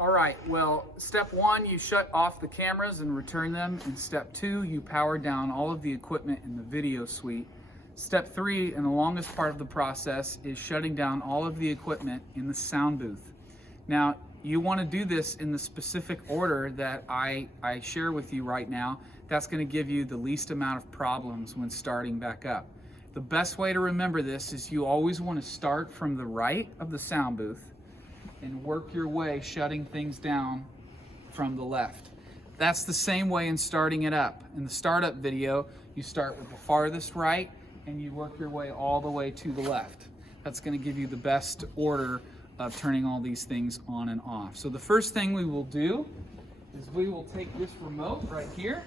All right, well, step one, you shut off the cameras and return them. And step two, you power down all of the equipment in the video suite. Step three, and the longest part of the process, is shutting down all of the equipment in the sound booth. Now, you want to do this in the specific order that I share with you right now. That's going to give you the least amount of problems when starting back up. The best way to remember this is you always want to start from the right of the sound booth and work your way shutting things down from the left. That's the same way in starting it up. In the startup video, you start with the farthest right and you work your way all the way to the left. That's going to give you the best order of turning all these things on and off. So the first thing we will do is we will take this remote right here.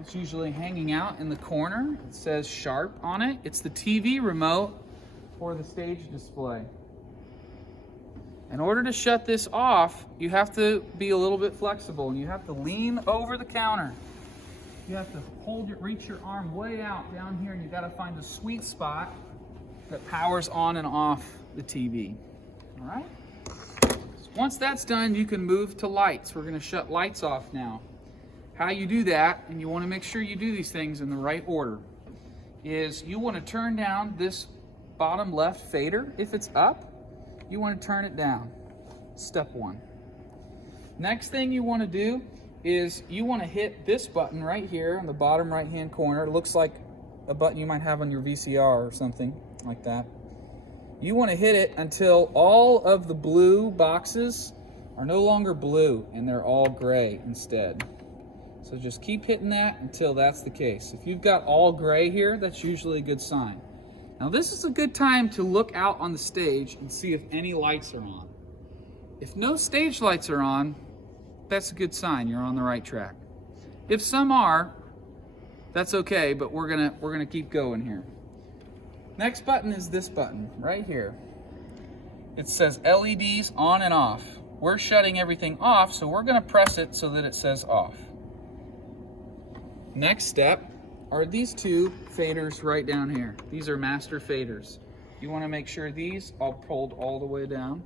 It's usually hanging out in the corner. It says Sharp on it. It's the TV remote for the stage display. In order to shut this off, you have to be a little bit flexible and you have to lean over the counter. You have to reach your arm way out down here, and you got to find a sweet spot that powers on and off the TV. All right? So once that's done, you can move to lights. We're going to shut lights off now. How you do that, and you want to make sure you do these things in the right order, is you want to turn down this bottom left fader. If it's up, you want to turn it down. Step one. Next thing you want to do is you want to hit this button right here on the bottom right hand corner. It looks like a button you might have on your VCR or something like that. You want to hit it until all of the blue boxes are no longer blue and they're all gray instead. So just keep hitting that until that's the case. If you've got all gray here, that's usually a good sign. Now this is a good time to look out on the stage and see if any lights are on. If no stage lights are on, that's a good sign you're on the right track. If some are, that's okay, but we're gonna keep going here. Next button is this button right here. It says LEDs on and off. We're shutting everything off, so we're gonna press it so that it says off. Next step are these two faders right down here. These are master faders. You want to make sure these are pulled all the way down.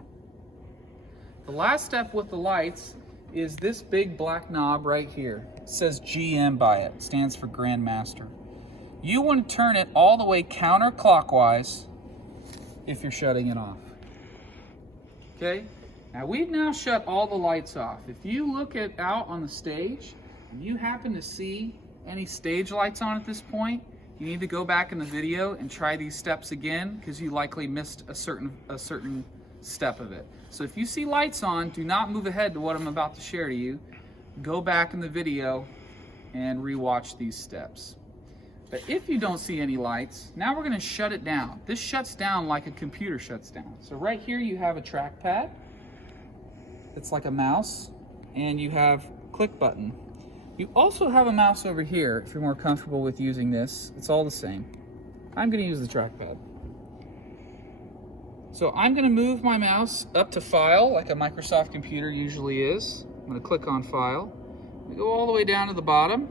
The last step with the lights is this big black knob right here. It says GM by it. It stands for Grandmaster. You want to turn it all the way counterclockwise if you're shutting it off. Okay? Now we've now shut all the lights off. If you look out on the stage and you happen to see any stage lights on at this point, you need to go back in the video and try these steps again because you likely missed a certain step of it. So if you see lights on, do not move ahead to what I'm about to share to you. Go back in the video and rewatch these steps. But if you don't see any lights, now we're going to shut it down. This shuts down like a computer shuts down. So right here you have a trackpad. It's like a mouse, and you have a click button. You also have a mouse over here if you're more comfortable with using this. It's all the same. I'm going to use the trackpad. So I'm going to move my mouse up to File like a Microsoft computer usually is. I'm going to click on File. We go all the way down to the bottom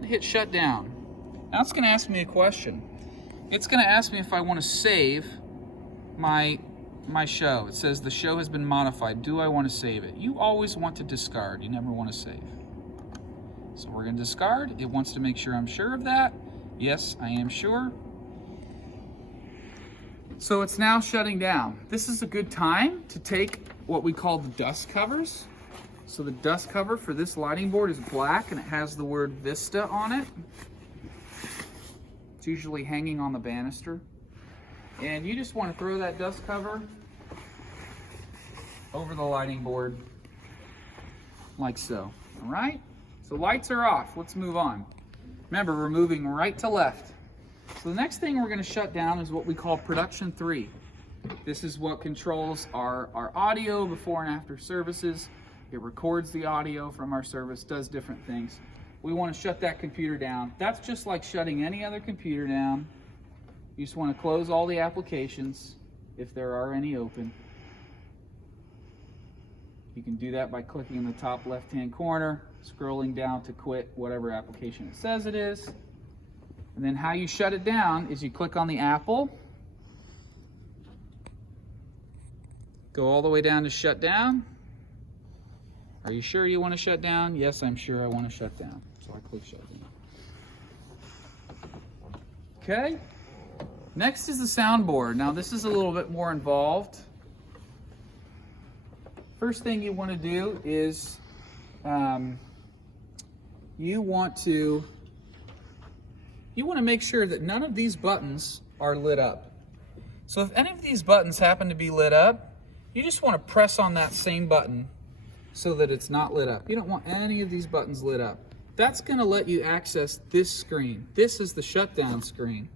and hit Shut Down. Now it's going to ask me a question. It's going to ask me if I want to save my show. It says the show has been modified. Do I want to save it? You always want to discard. You never want to save. So we're going to discard. It wants to make sure I'm sure of that. Yes, I am sure. So it's now shutting down. This is a good time to take what we call the dust covers. So the dust cover for this lighting board is black and it has the word Vista on it. It's usually hanging on the banister. And you just want to throw that dust cover over the lighting board like so. All right? So lights are off. Let's move on. Remember, we're moving right to left. So the next thing we're going to shut down is what we call Production 3. This is what controls our audio before and after services. It records the audio from our service, does different things. We want to shut that computer down. That's just like shutting any other computer down. You just want to close all the applications if there are any open. You can do that by clicking in the top left-hand corner, scrolling down to quit whatever application it says it is. And then how you shut it down is you click on the apple, go all the way down to shut down, Are you sure you want to shut down? Yes, I'm sure I want to shut down. So I click shut down. Okay. Next is the soundboard. Now this is a little bit more involved. First thing you want to do is you want to make sure that none of these buttons are lit up. So if any of these buttons happen to be lit up, you just want to press on that same button so that it's not lit up. You don't want any of these buttons lit up. That's going to let you access this screen. This is the shutdown screen.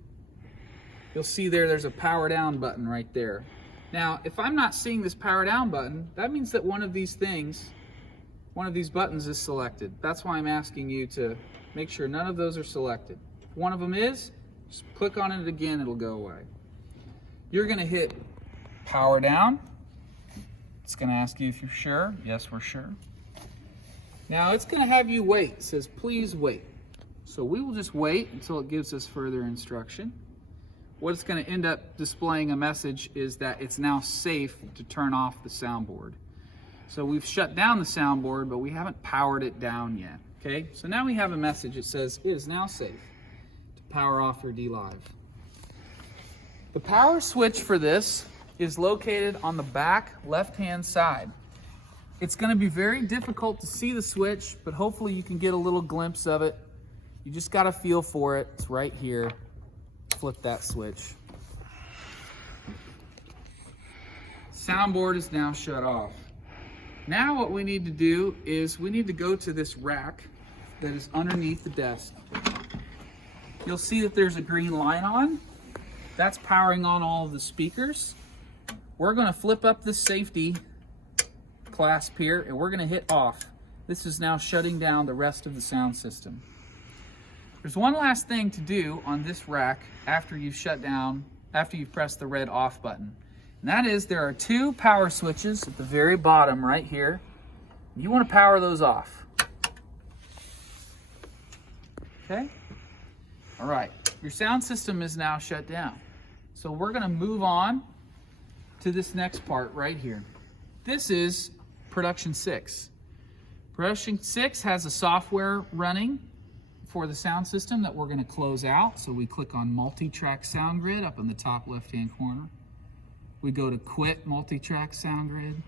You'll see there's a power down button right there. Now, if I'm not seeing this power down button, that means that one of these buttons is selected. That's why I'm asking you to make sure none of those are selected. If one of them is, just click on it again, it'll go away. You're going to hit power down. It's going to ask you if you're sure. Yes, we're sure. Now it's going to have you wait. It says, please wait. So we will just wait until it gives us further instruction. What it's going to end up displaying a message is that it's now safe to turn off the soundboard. So we've shut down the soundboard, but we haven't powered it down yet. Okay, so now we have a message that says it is now safe to power off or de-live. The power switch for this is located on the back left-hand side. It's going to be very difficult to see the switch, but hopefully you can get a little glimpse of it. You just got to feel for it. It's right here. Flip that switch. Soundboard is now shut off. Now what we need to do is we need to go to this rack that is underneath the desk. You'll see that there's a green light on. That's powering on all of the speakers. We're going to flip up this safety clasp here and we're going to hit off. This is now shutting down the rest of the sound system. There's one last thing to do on this rack after you've shut down, after you've pressed the red off button. And that is there are two power switches at the very bottom right here. You want to power those off. Okay? All right. Your sound system is now shut down. So we're going to move on to this next part right here. This is Production 6. Production 6 has a software running for the sound system that we're going to close out. So we click on Multi-Track Sound Grid up in the top left-hand corner. We go to Quit Multi-Track Sound Grid.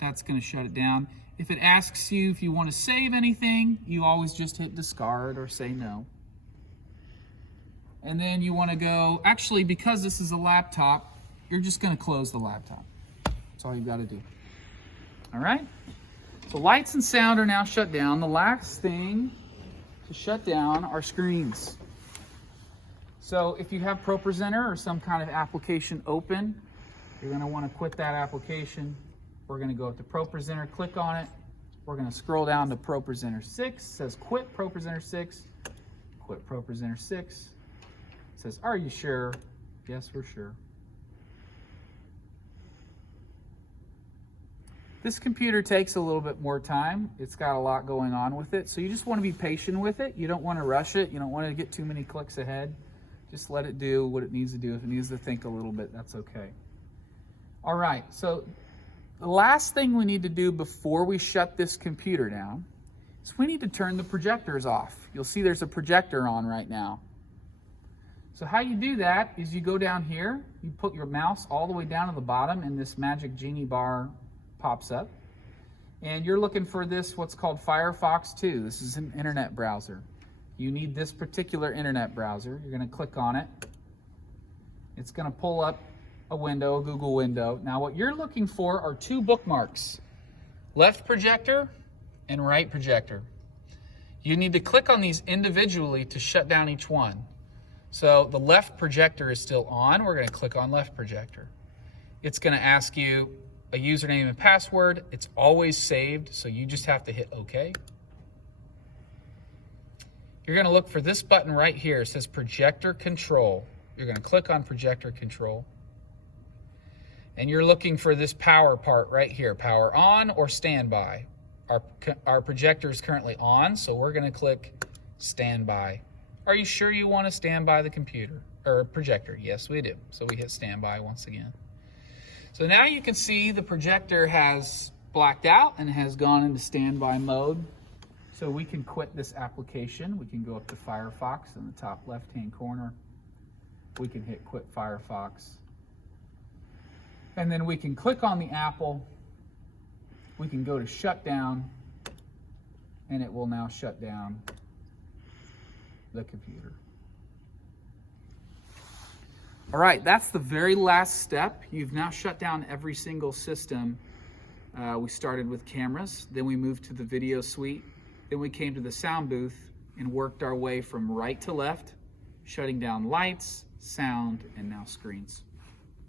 That's going to shut it down. If it asks you if you want to save anything, you always just hit discard or say no. And then you want to go, actually because this is a laptop, you're just going to close the laptop. That's all you've got to do. All right? So lights and sound are now shut down. The last thing to shut down are screens. So if you have ProPresenter or some kind of application open, you're going to want to quit that application. We're going to go to ProPresenter, click on it. We're going to scroll down to ProPresenter 6. It says quit ProPresenter 6. Quit ProPresenter 6. It says, are you sure? Yes, we're sure. This computer takes a little bit more time. It's got a lot going on with it. So you just want to be patient with it. You don't want to rush it. You don't want to get too many clicks ahead. Just let it do what it needs to do. If it needs to think a little bit, that's okay. All right, so the last thing we need to do before we shut this computer down is we need to turn the projectors off. You'll see there's a projector on right now. So how you do that is you go down here, you put your mouse all the way down to the bottom and this magic genie bar pops up. And you're looking for this, what's called Firefox 2. This is an internet browser. You need this particular internet browser. You're going to click on it. It's going to pull up a window, a Google window. Now what you're looking for are two bookmarks, left projector and right projector. You need to click on these individually to shut down each one. So the left projector is still on. We're going to click on left projector. It's going to ask you a username and password. It's always saved, so you just have to hit OK. You're going to look for this button right here. It says Projector Control. You're going to click on Projector Control. And you're looking for this power part right here, power on or standby. Our projector is currently on, so we're going to click standby. Are you sure you want to stand by the computer or projector? Yes, we do. So we hit standby once again. So now you can see the projector has blacked out and has gone into standby mode. So we can quit this application. We can go up to Firefox in the top left-hand corner. We can hit Quit Firefox. And then we can click on the apple. We can go to Shutdown, and it will now shut down the computer. All right, that's the very last step. You've now shut down every single system. We started with cameras, then we moved to the video suite, then we came to the sound booth and worked our way from right to left, shutting down lights, sound, and now screens.